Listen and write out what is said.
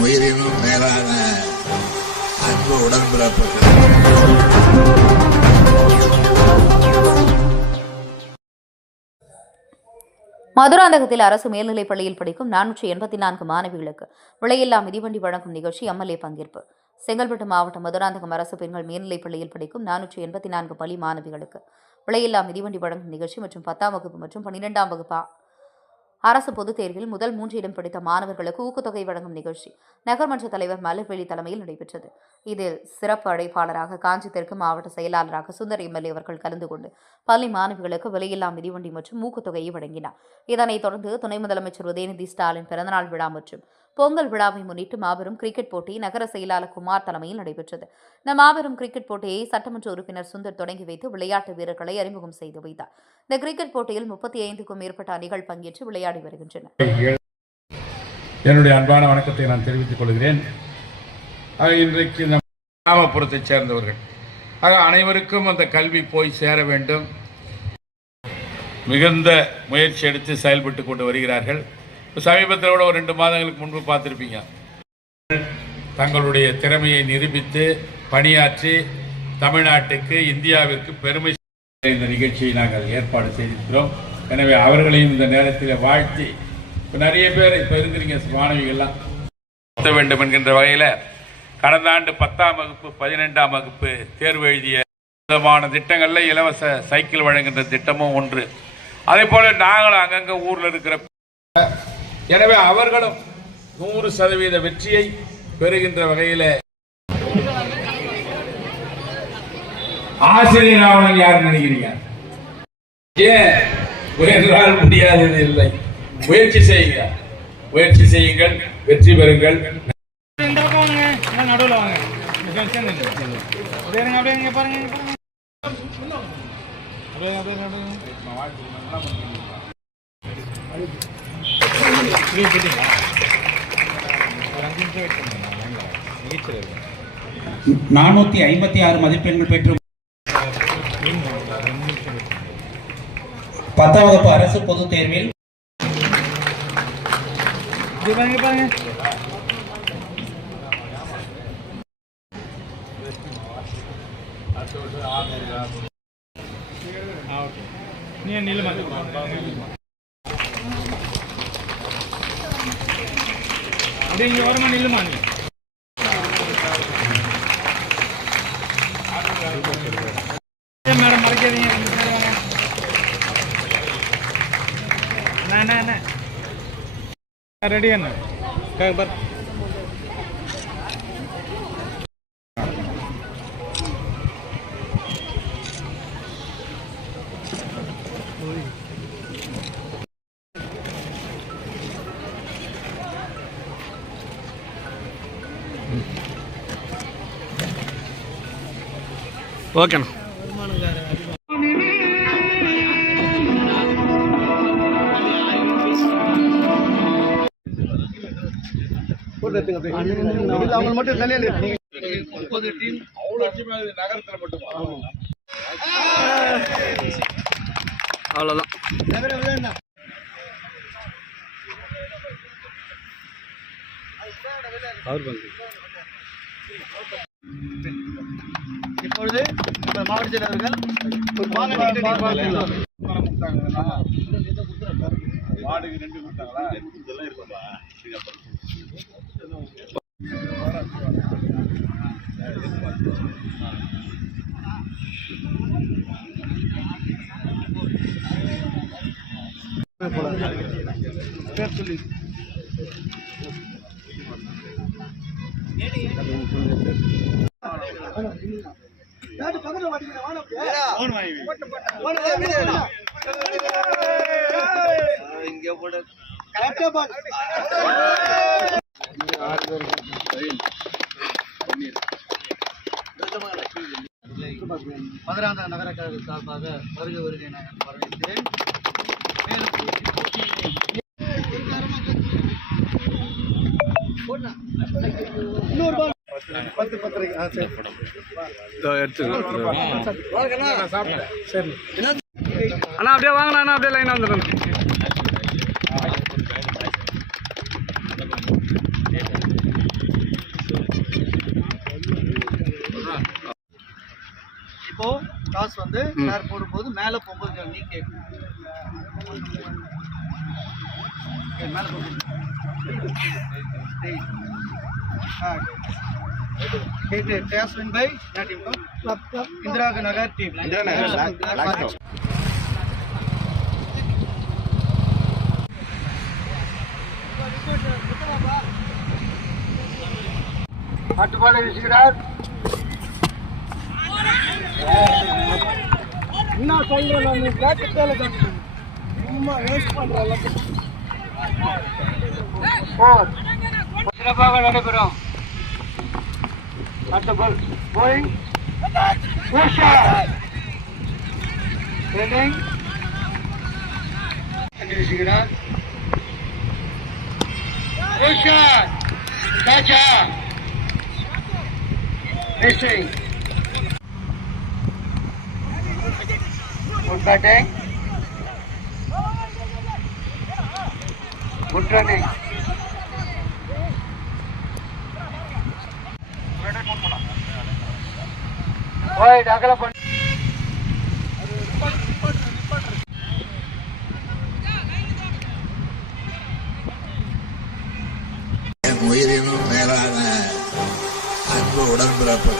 உயிரினும் மேலான அன்பு உடன்பிறப்புகள். மதுராந்தகத்தில் அரசு மேல்நிலைப் பள்ளியில் படிக்கும் நானூற்றி எண்பத்தி நான்கு மாணவிகளுக்கு விலையில்லா மிதிவண்டி வழங்கும் நிகழ்ச்சி எம்எல்ஏ பங்கேற்பு. செங்கல்பட்டு மாவட்டம் மதுராந்தகம் அரசு பெண்கள் மேல்நிலைப் பள்ளியில் படிக்கும் நானூற்றி எண்பத்தி நான்கு பள்ளி மாணவிகளுக்கு விலையில்லா மிதிவண்டி வழங்கும் நிகழ்ச்சி மற்றும் பத்தாம் வகுப்பு மற்றும் பன்னிரெண்டாம் வகுப்பு அரசு பொதுத் தேர்வில் முதல் மூன்று இடம் பிடித்த மாணவர்களுக்கு ஊக்கத்தொகை வழங்கும் நிகழ்ச்சி நகர்மன்ற தலைவர் மலர்வெளி தலைமையில் நடைபெற்றது. இதில் சிறப்பு அழைப்பாளராக காஞ்சி தெற்கு மாவட்ட செயலாளராக சுந்தர் எம்எல்ஏ அவர்கள் கலந்து கொண்டு பள்ளி மாணவிகளுக்கு விலையில்லா மிதிவண்டி மற்றும் ஊக்கத்தொகையை வழங்கினார். இதனைத் தொடர்ந்து துணை முதலமைச்சர் உதயநிதி ஸ்டாலின் பிறந்தநாள் விழா மற்றும் பொங்கல் விழாவை முன்னிட்டு மாபெரும் கிரிக்கெட் போட்டி நகர செயலாளர் குமார் தலைமையில் நடைபெற்றது. இந்த மாபெரும் கிரிக்கெட் போட்டியை சட்டமன்ற உறுப்பினர் சுந்தர் தொடங்கி வைத்து விளையாட்டு வீரர்களை அறிமுகம் செய்து வைத்தார். இந்த கிரிக்கெட் போட்டியில் முப்பத்தி ஐந்துக்கும் மேற்பட்ட அணிகள் பங்கேற்று விளையாடி வருகின்றன என்னுடைய அன்பான வணக்கத்தை நான் தெரிவித்துக் கொள்கிறேன். இன்றைக்கு நம் கிராமப்புறத்தைச் சேர்ந்தவர்கள். ஆக அனைவருக்கும் அந்த கல்வி போய் சேர வேண்டும். மிகுந்த முயற்சி எடுத்து செயல்பட்டு கொண்டு வருகிறார்கள். சமீபத்தில் கூட ஒரு ரெண்டு மாதங்களுக்கு முன்பு பார்த்துருப்பீங்க. தங்களுடைய திறமையை நிரூபித்து பணியாற்றி தமிழ்நாட்டுக்கு இந்தியாவிற்கு பெருமை இந்த நிகழ்ச்சியை நாங்கள் ஏற்பாடு செய்திருக்கிறோம். எனவே அவர்களையும் இந்த நேரத்தில் வாழ்த்தி இப்போ நிறைய பேர் இப்போ இருக்கிறீங்க மாணவிகள்லாம் நடத்த வேண்டும் என்கின்ற வகையில் கடந்த ஆண்டு பத்தாம் வகுப்பு பதினெண்டாம் வகுப்பு தேர்வு எழுதிய விதமான திட்டங்களில் இலவச சைக்கிள் வழங்குகின்ற திட்டமும் ஒன்று. அதே போல நாங்களும் அங்கங்கே ஊரில் இருக்கிற எனவே அவர்களும் நூறு சதவீத வெற்றியை பெறுகின்ற வகையில் ஆசிரியர் ஆவணம் யார் நினைக்கிறீங்க? ஏன்? முயன்றால் முடியாதது இல்லை. முயற்சி செய்யுங்க முயற்சி செய்யுங்கள். வெற்றி பெறுங்கள். வாங்க நடுவில் வாங்க அப்படியே பாருங்க நானூத்தி ஐம்பத்தி ஆறு மதிப்பெண்கள் பெற்று பத்தாம் வகுப்பு அரசு பொதுத் தேர்வில். இங்க பாருங்க இங்க பாருங்க. ஆ ஓகே. நீ நில்லுமா அப்படியே இங்க வரமா நில்லுமா நீ அண்ணா, அண்ணா, அண்ணா. ரெடி அண்ணா க- பார் நகரத்தில் மட்டுமா இப்பொழுது நம்ம மாவட்ட செயலாளர்கள் ஒரு பானை நீக்கிட்டு நீர் பார்க்கலாம். வாடகை ரெண்டு கொடுத்தாங்களா? இதெல்லாம் இருக்கும்பா பேர் சொல்லி. மதுராந்தக நகர கழக சார்பாக வருக வருகை நான் வரவேற்கிறேன். மேலும் பால். அண்ணா அப்படியே வாங்கண்ணா அண்ணா அப்படியே லைனாக வந்துடுறேன் இப்போ காசு வந்து சேர் போடும்போது மேலே போகும்போது நீ கேட்கும் மேலே போகும்போது. டாஸ் வின் பை என்ன டீம் இந்திரா நகர் டீம். அட்டுப்பாலை வீசுகிறார். என்ன சொல்றேன் நான் பிராக்டிக்கல சும்மா வேஸ்ட் பண்றேன் சிறப்பாக நடைபெறும். at the going. Push up. Standing. Andrew Sigurad. Push up. Catch up. Missing. Good batting. Good running. Wide, அகல பண்ணு. உயிரினும் மேலான அன்பு உடன்பிறப்பு